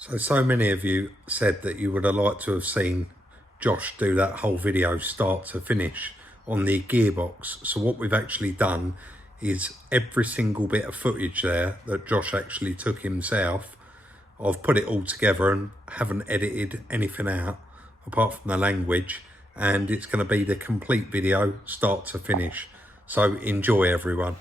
So many of you said that you would have liked to have seen Josh do that whole video start to finish on the gearbox. So what we've actually done is every single bit of footage there that Josh actually took himself, I've put it all together and haven't edited anything out apart from the language, and it's going to be the complete video start to finish. So enjoy, everyone.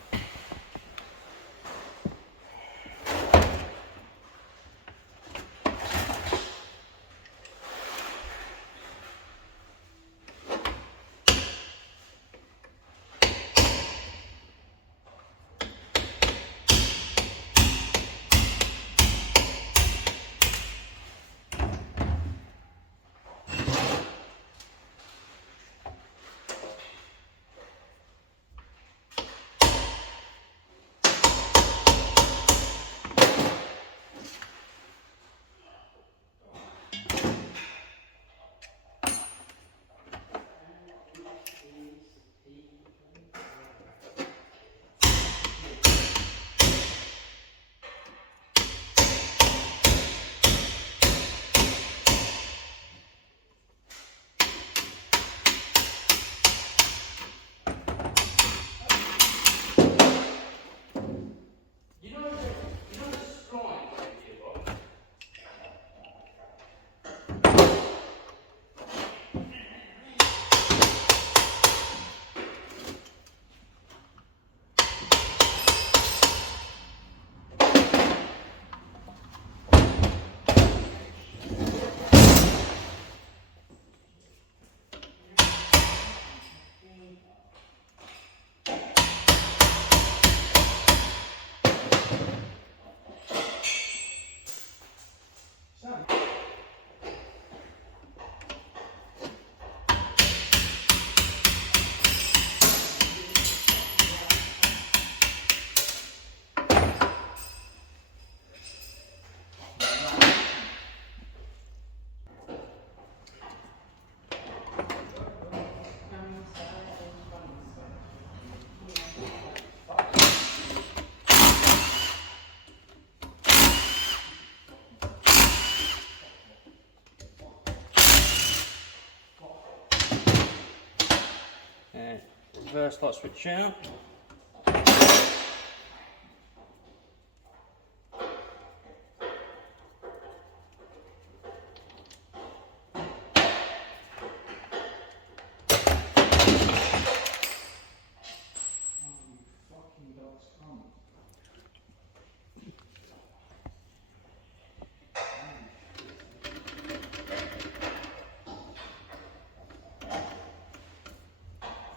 Reverse light switch out.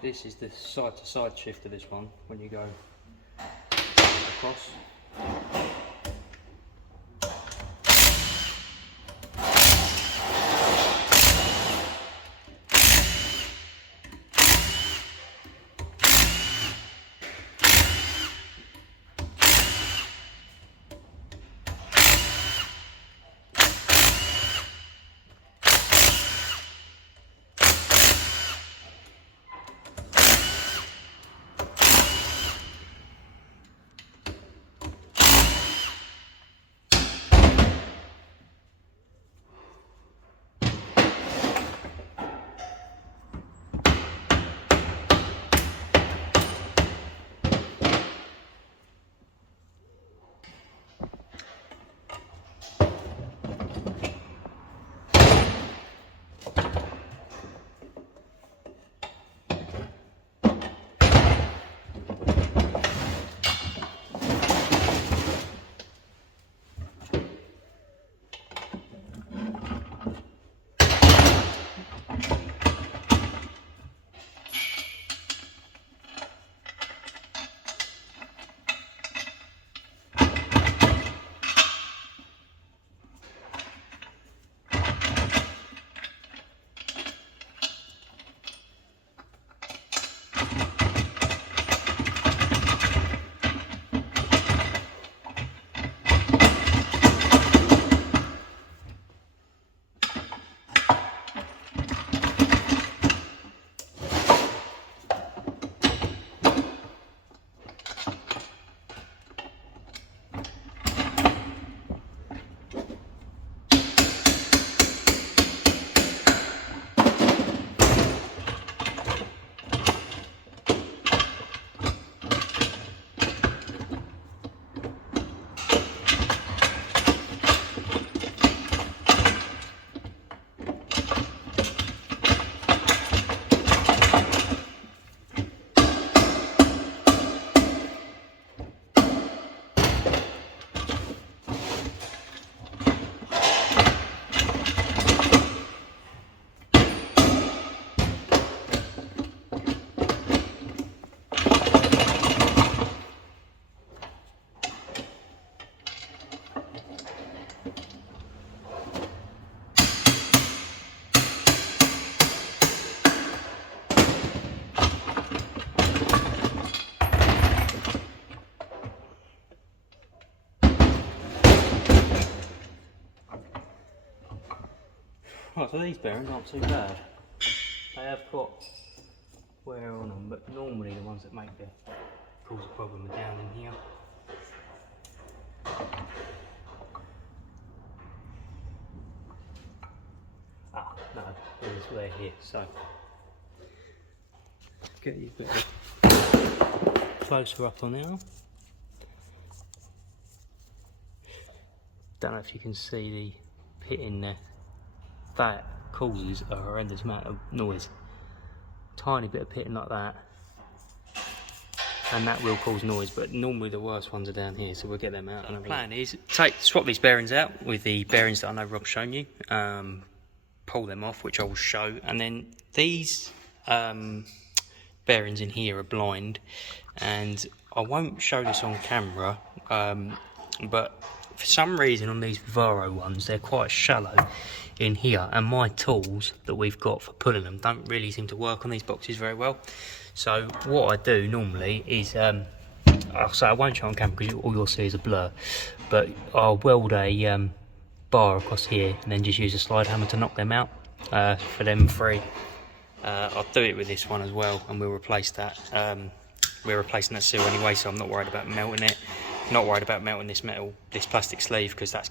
This is the side-to-side shift of this one when you go across. Right, so these bearings aren't too bad. They have got wear on them, but normally the ones that cause a problem are down in here. Ah, no, they're here, so get you a bit closer up on now. Don't know if you can see the pit in there. That causes a horrendous amount of noise. Tiny bit of pitting like that, and that will cause noise, but normally the worst ones are down here, so we'll get them out. And the plan is swap these bearings out with the bearings that I know Rob's shown you, pull them off, which I will show, and then these bearings in here are blind, and I won't show this on camera, but for some reason on these Vivaro ones they're quite shallow in here, and my tools that we've got for pulling them don't really seem to work on these boxes very well. So what I do normally is, so I won't show on camera because all you'll see is a blur, but I'll weld a bar across here and then just use a slide hammer to knock them out for them free. I'll do it with this one as well, and we'll replace that. We're replacing that seal anyway, so I'm not worried about melting it. Not worried about melting this plastic sleeve, because that's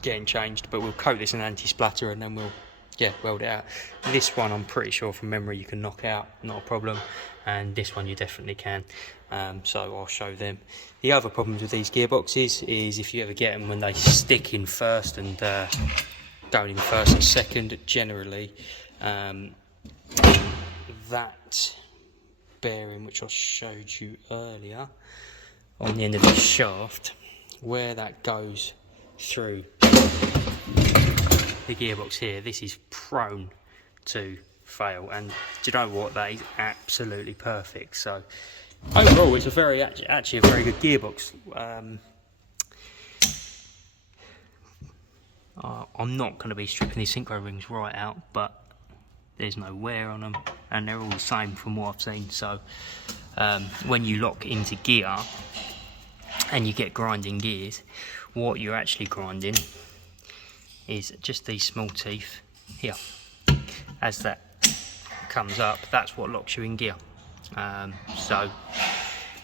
getting changed, but we'll coat this in anti-splatter and then we'll weld it out. This one I'm pretty sure from memory you can knock out, not a problem, and this one you definitely can, so I'll show them. The other problems with these gearboxes is if you ever get them when they stick in first and going in first and second, generally that bearing which I showed you earlier on the end of the shaft, where that goes through the gearbox here, this is prone to fail, and do you know what, that is absolutely perfect. So overall it's actually a very good gearbox. I'm not going to be stripping these synchro rings right out, but there's no wear on them and they're all the same from what I've seen. So when you lock into gear and you get grinding gears, what you're actually grinding is just these small teeth here. As that comes up, that's what locks you in gear. So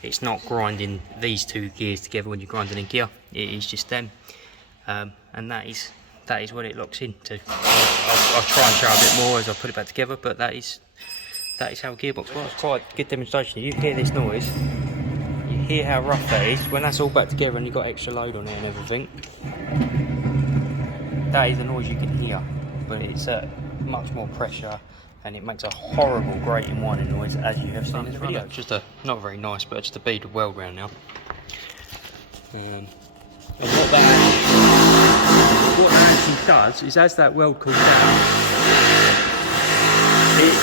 it's not grinding these two gears together when you're grinding in gear, it is just them, and that is what it locks into. I'll try and show a bit more as I put it back together, but that is how a gearbox works. Quite a good demonstration. You hear this noise, you hear how rough that is when that's all back together and you've got extra load on it and everything. That is the noise you can hear, but it's much more pressure and it makes a horrible grating whining noise, as you have seen in this video. Just not very nice, but just a bead of weld round now. And what that actually does is, as that weld cools down, it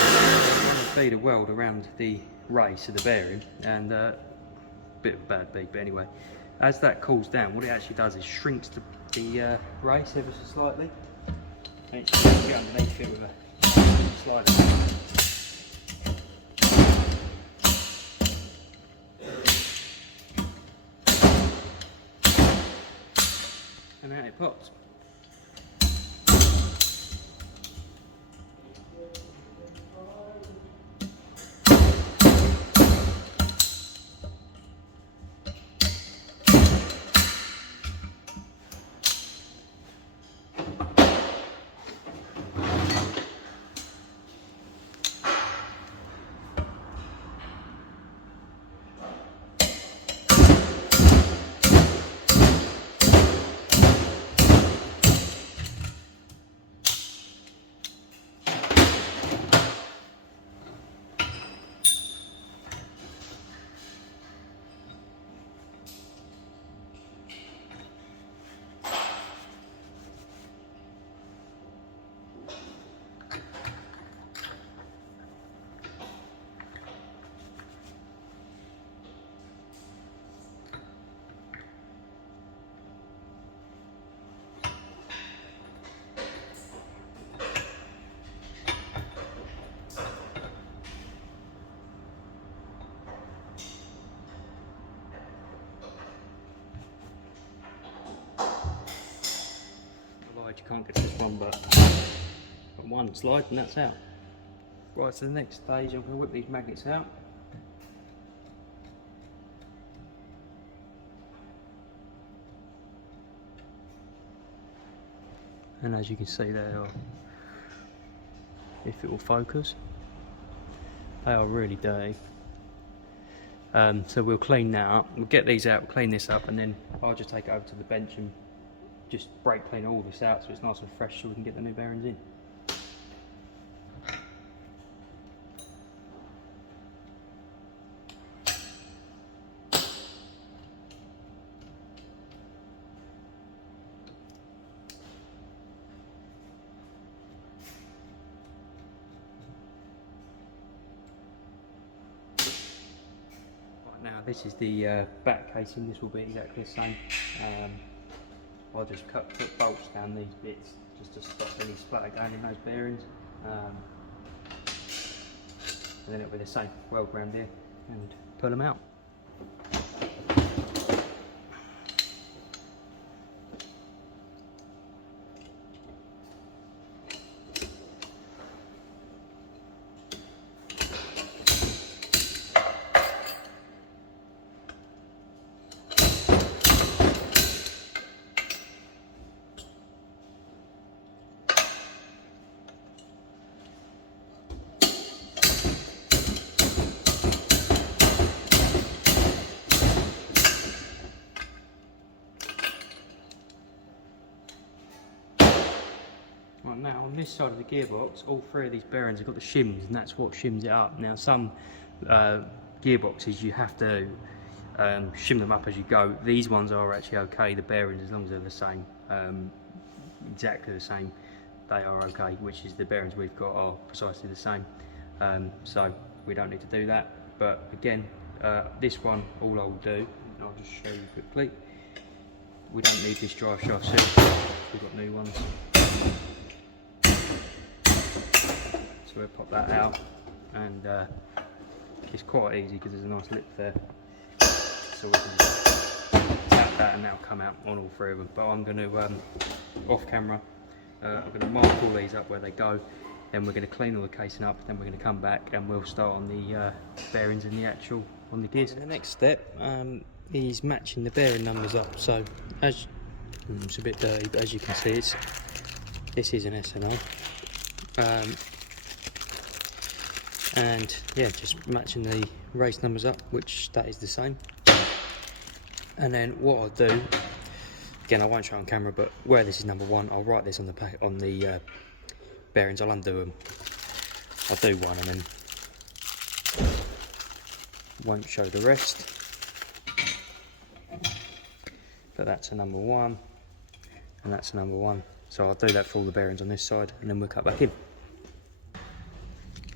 runs a bead of weld around the race of the bearing, and bit of a bad bead, but anyway, as that cools down, what it actually does is shrinks the race ever so slightly, and it's going to get underneath it with a slider. And out it pops. You can't get this one, but Got one slide and that's out. Right, to the next stage, I'm going to whip these magnets out. And as you can see, they are, if it will focus, they are really dirty. So we'll clean that up, we'll get these out, clean this up, and then I'll just take it over to the bench and just brake clean all this out so it's nice and fresh so we can get the new bearings in. Now this is the back casing. This will be exactly the same. I'll just put bolts down these bits just to stop any splatter going in those bearings, and then it'll be the same. Weld round here and pull them out. Right, now on this side of the gearbox, all three of these bearings have got the shims, and that's what shims it up. Now some gearboxes you have to shim them up as you go. These ones are actually okay, the bearings, as long as they're the same, exactly the same, they are okay, which is the bearings we've got are precisely the same. So we don't need to do that. But again, this one, all I'll do, and I'll just show you quickly, we don't need this drive shaft seal, we've got new ones. So we'll pop that out, and it's quite easy because there's a nice lip there, so we can tap that and that'll come out on all three of them. But I'm going to, off camera, I'm going to mark all these up where they go, then we're going to clean all the casing up, then we're going to come back and we'll start on the bearings and the actual, on the gears. The next step is matching the bearing numbers up. So as it's a bit dirty, but as you can see, this is an SMA. And yeah, just matching the race numbers up, which that is the same. And then what I'll do, again I won't show on camera, but where this is number 1, I'll write this on the bearings. I'll undo them, I'll do one and then won't show the rest. But that's a number 1 and that's a number 1. So I'll do that for all the bearings on this side and then we'll cut back in.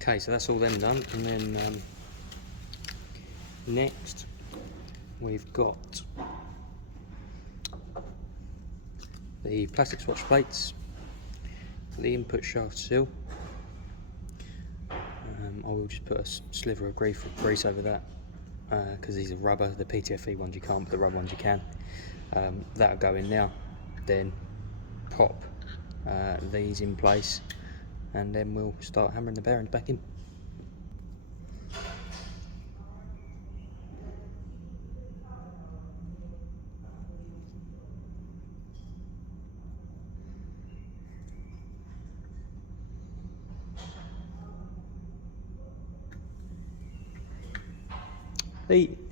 Okay, so that's all them done, and then next we've got the plastic swatch plates, the input shaft seal. I will just put a sliver of grease over that because these are rubber. The PTFE ones you can't, but the rubber ones you can. That'll go in now. Then pop these in place, and then we'll start hammering the bearings back in.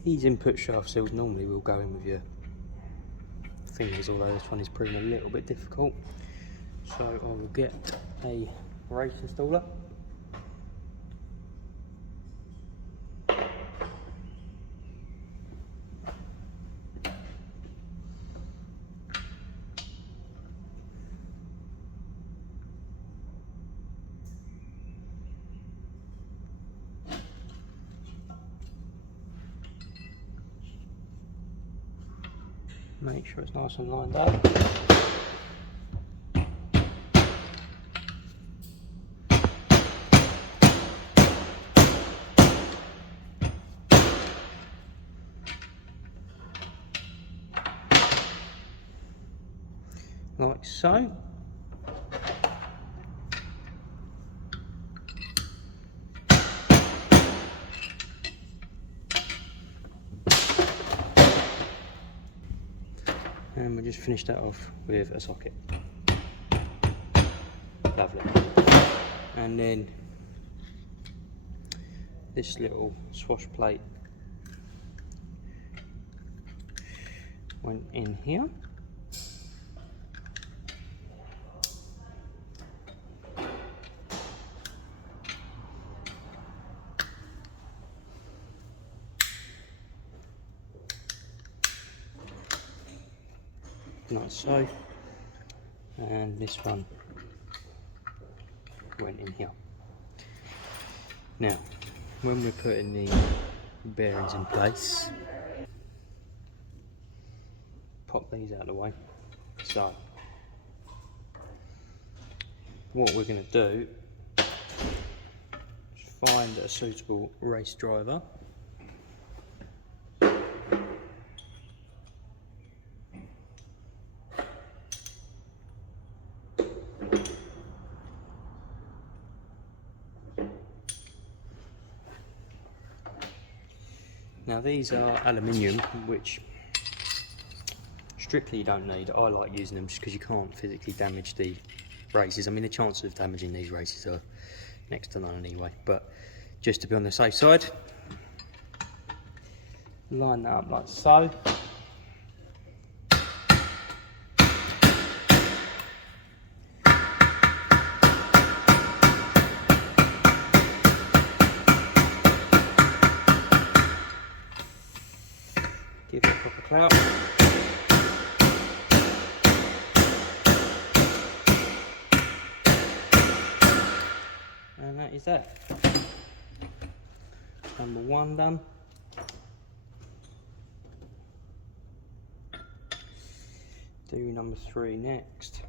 These input shaft seals normally will go in with your fingers, although this one is proving a little bit difficult. So I will get a race installer. Make sure it's nice and lined up. Like so. And we'll just finish that off with a socket. Lovely. And then this little swash plate went in here. Like so, and this one went in here. Now, when we're putting the bearings in place, pop these out of the way. So, what we're going to do is find a suitable race driver. Now these are aluminium, which strictly you don't need. I like using them just because you can't physically damage the races. I mean, the chances of damaging these races are next to none anyway, but just to be on the safe side, line that up like so. Give it a proper clout. And that is that. Number one done. Do number 3 next.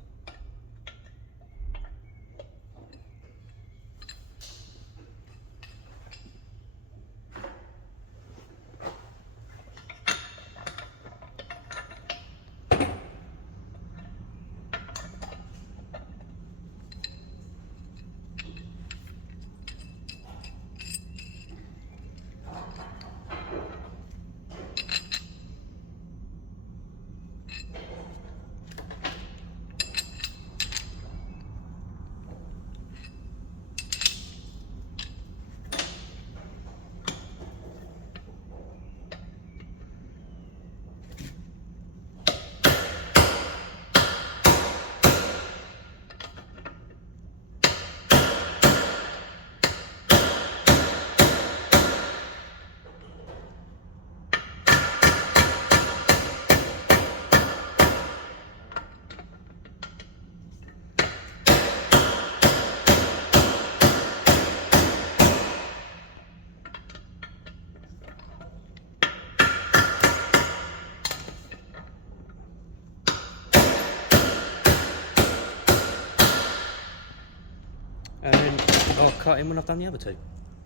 And then I'll cut in when I've done the other two.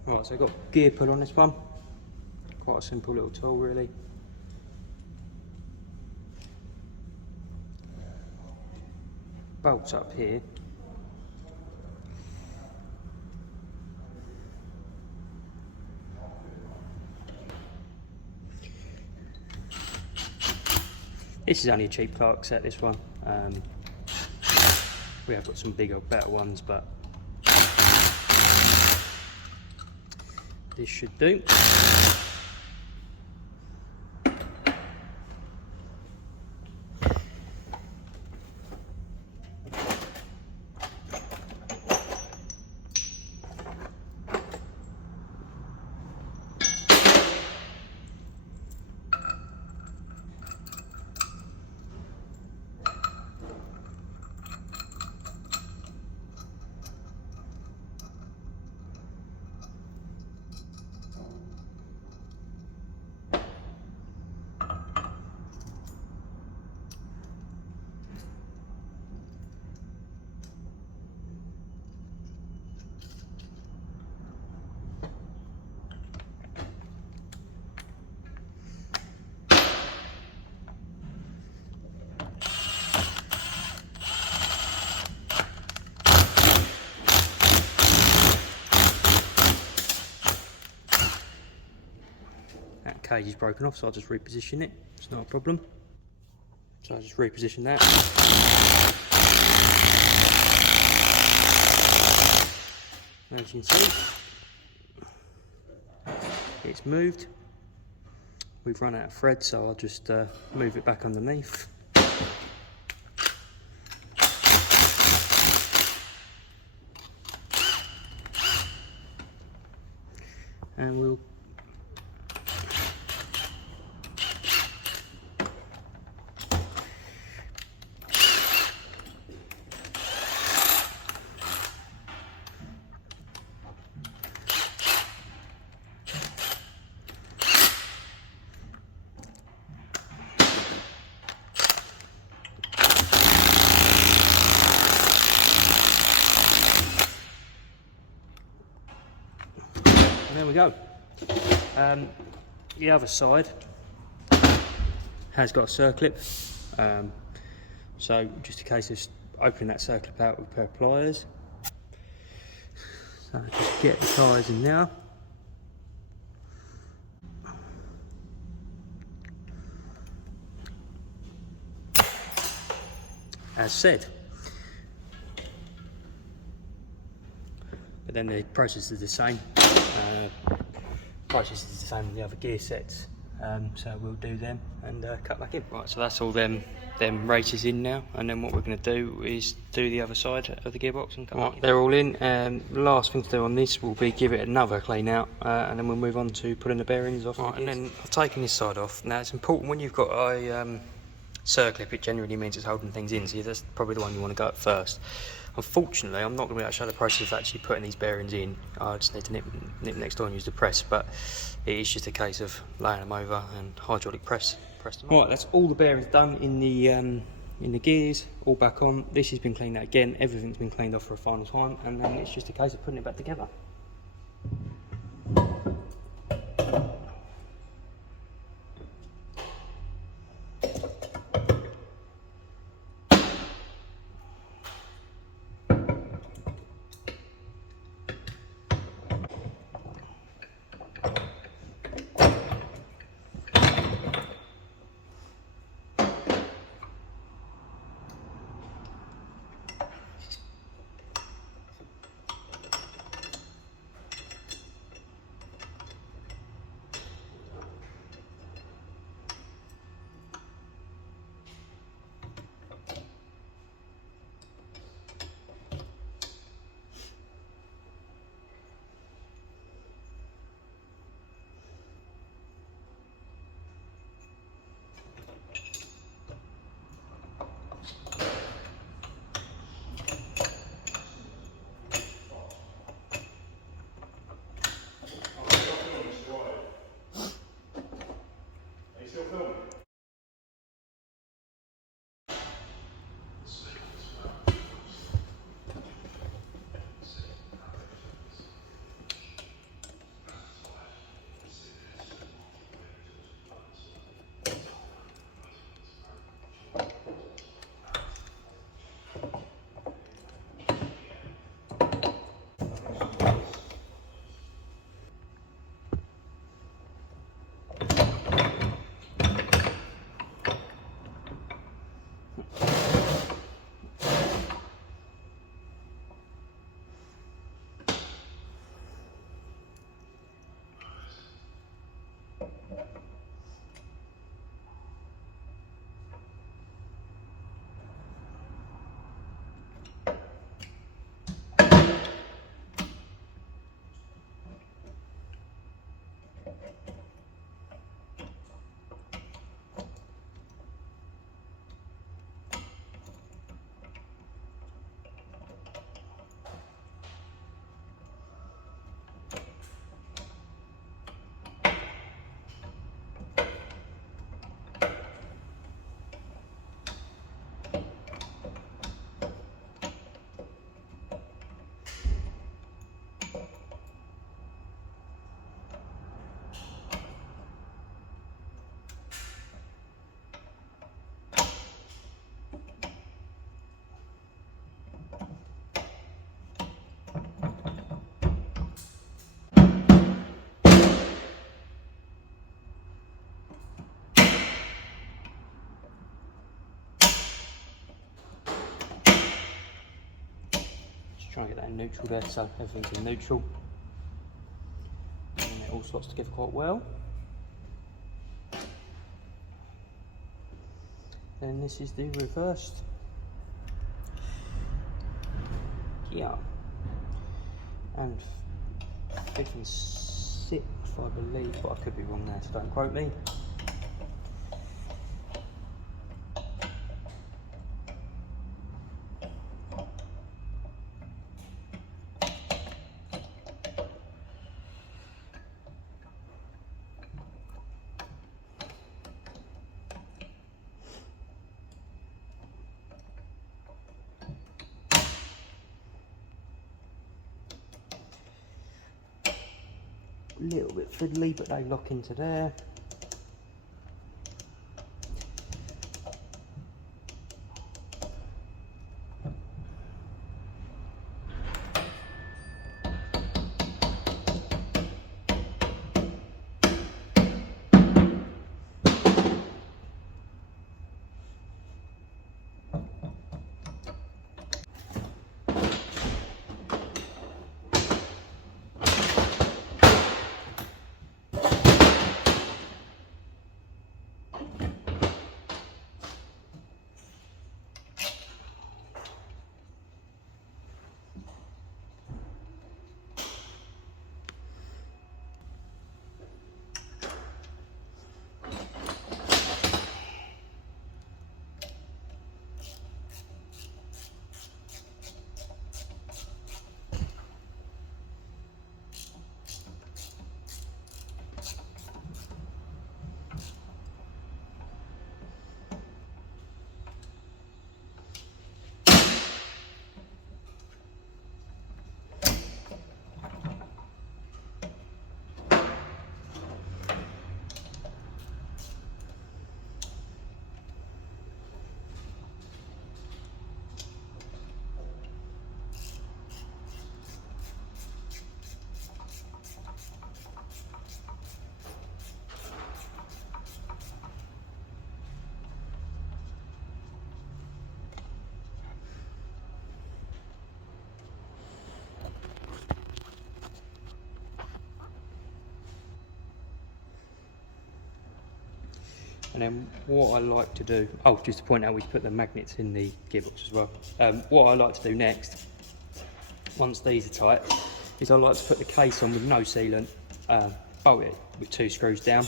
Right, so I've got gear pull on this one. Quite a simple little tool really. Bolts up here. This is only a cheap Clark set, this one. We have got some bigger, better ones, but this should do. That cage is broken off, so I'll just reposition it. It's not a problem. So I just reposition that. As you can see, it's moved. We've run out of thread, so I'll just move it back underneath. And we'll there we go. The other side has got a circlip, so just a case of opening that circlip out with a pair of pliers. So just get the tyres in now. As said. But then the process is the same. Process is the same with the other gear sets. So we'll do them and cut back in. Right, so that's all them races in now, and then what we're going to do is do the other side of the gearbox and cut back in. They're all in. The last thing to do on this will be give it another clean out, and then we'll move on to putting the bearings off. Right, and then I've taken this side off. Now it's important when you've got a circlip, it generally means it's holding things in, so that's probably the one you want to go at first. Unfortunately, I'm not going to be able to show the process of actually putting these bearings in. I just need to nip next door and use the press, but it is just a case of laying them over and hydraulic press them. Right, that's all the bearings done in the gears, all back on. This has been cleaned out again, everything's been cleaned off for a final time, and then it's just a case of putting it back together. trying to get that in neutral there, so everything's in neutral. And it all slots together quite well. Then this is the reversed gear. And 5th and 6th, I believe, but I could be wrong there, so don't quote me. A little bit fiddly, but they lock into there. And then what I like to do, oh, just to point out, we put the magnets in the gearbox as well. What I like to do next, once these are tight, is I like to put the case on with no sealant, bolt it with 2 screws down,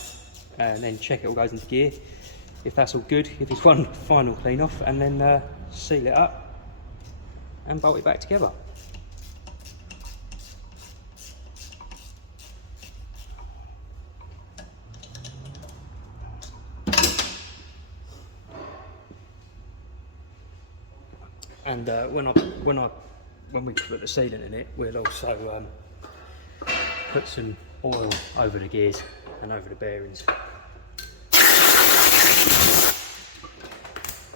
and then check it all goes into gear. If that's all good, give this one final clean off, and then seal it up and bolt it back together. And when we put the sealant in it, we'll also put some oil over the gears and over the bearings,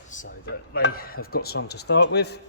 so that they have got some to start with.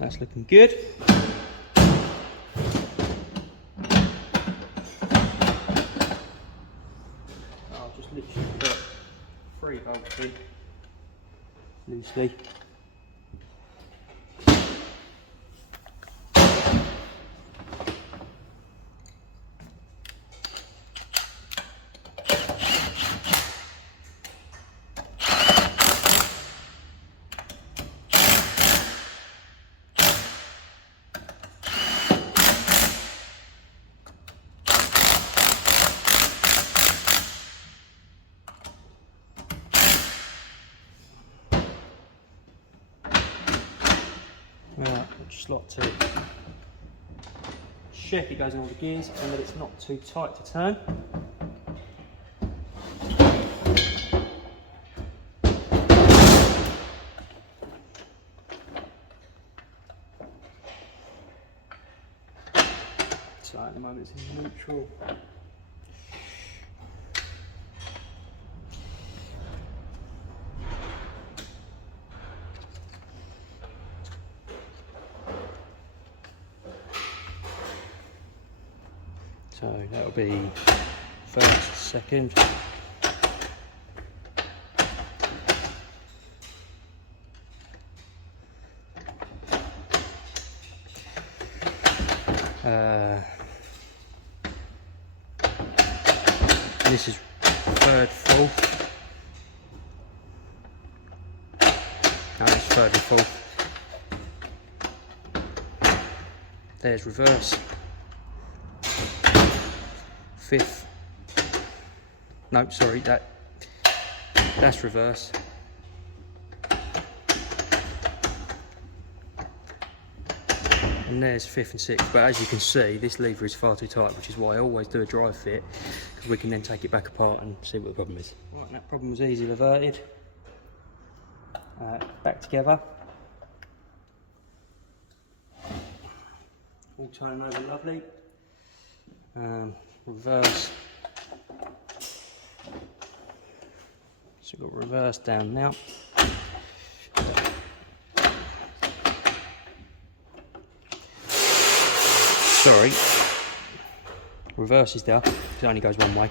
That's looking good. I'll just literally put 3 bolts in loosely. Right, just like to check it goes in all the gears and that it's not too tight to turn. So at the moment it's in neutral. So that'll be first, second. This is third, fourth. No, it's third and fourth. There's reverse. Fifth. No, sorry, that's reverse. And there's fifth and sixth, but as you can see, this lever is far too tight, which is why I always do a drive fit, because we can then take it back apart and see what the problem is. Right, and that problem was easily averted. Back together. All turning over lovely. Reverse. So we've got reverse down now. Sorry, reverse is there, it only goes one way.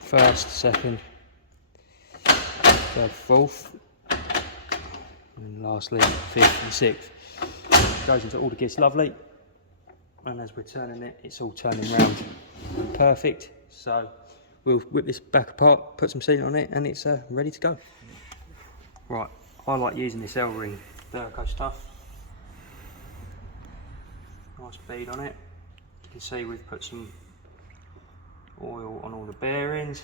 First, second, third, fourth, and lastly fifth and sixth. Goes into all the gears lovely, and as we're turning it, it's all turning round perfect. So we'll whip this back apart, put some sealant on it, and it's ready to go. Right. I like using this L-ring Durco stuff. Nice bead on it. You can see we've put some oil on all the bearings.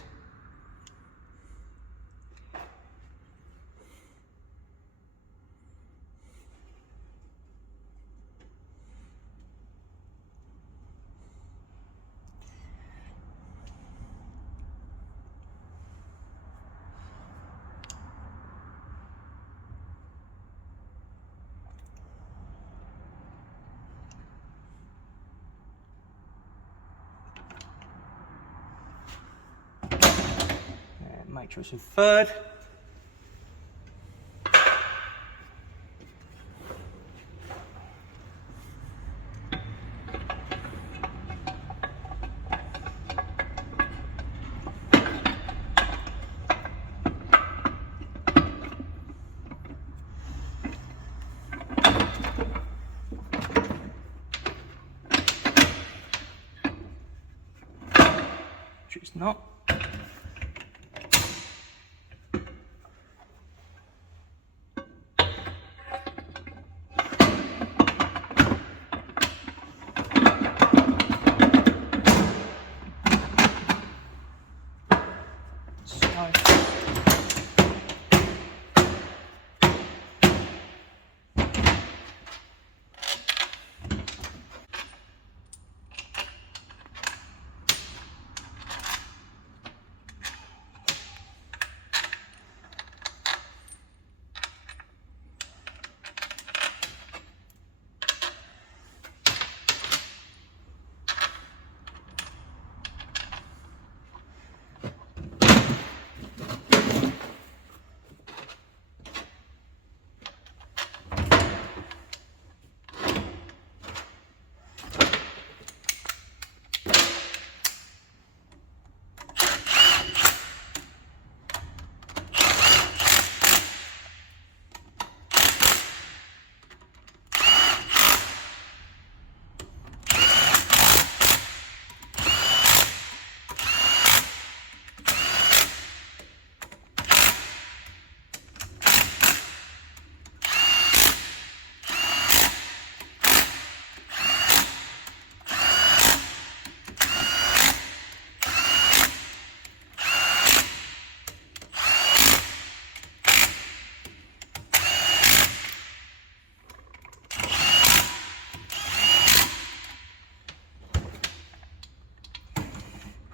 Make sure it's in third. Which it's not.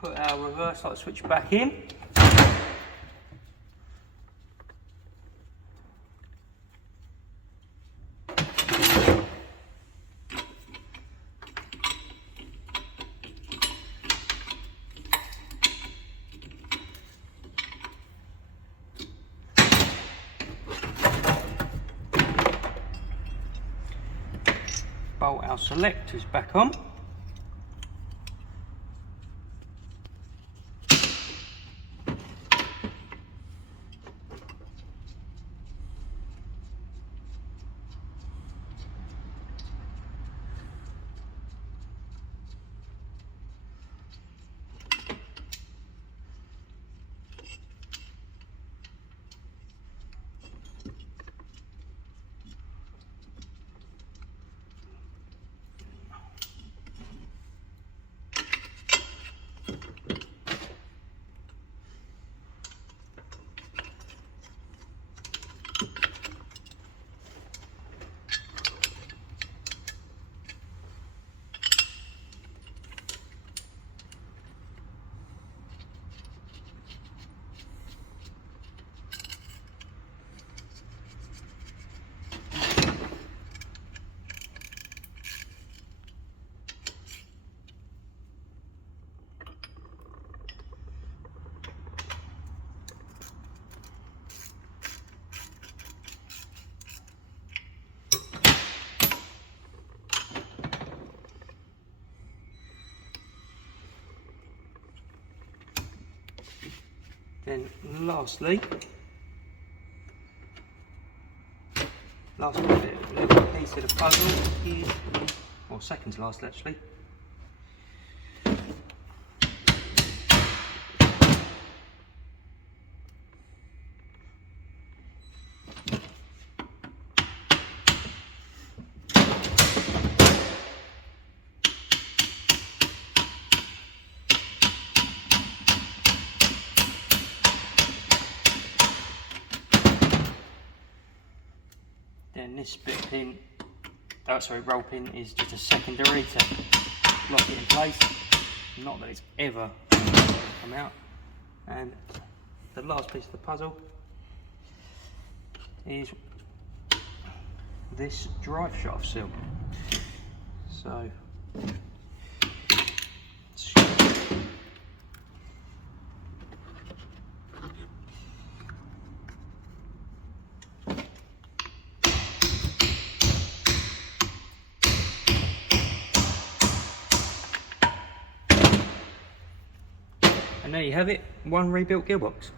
Put our reverse light switch back in. bolt our selectors back on. Then lastly, last little piece of the puzzle is, or second to last actually, then this bit pin, roll pin is just a secondary to lock it in place, not that it's ever come out. And the last piece of the puzzle is this drive shaft seal. So and there you have it, one rebuilt gearbox.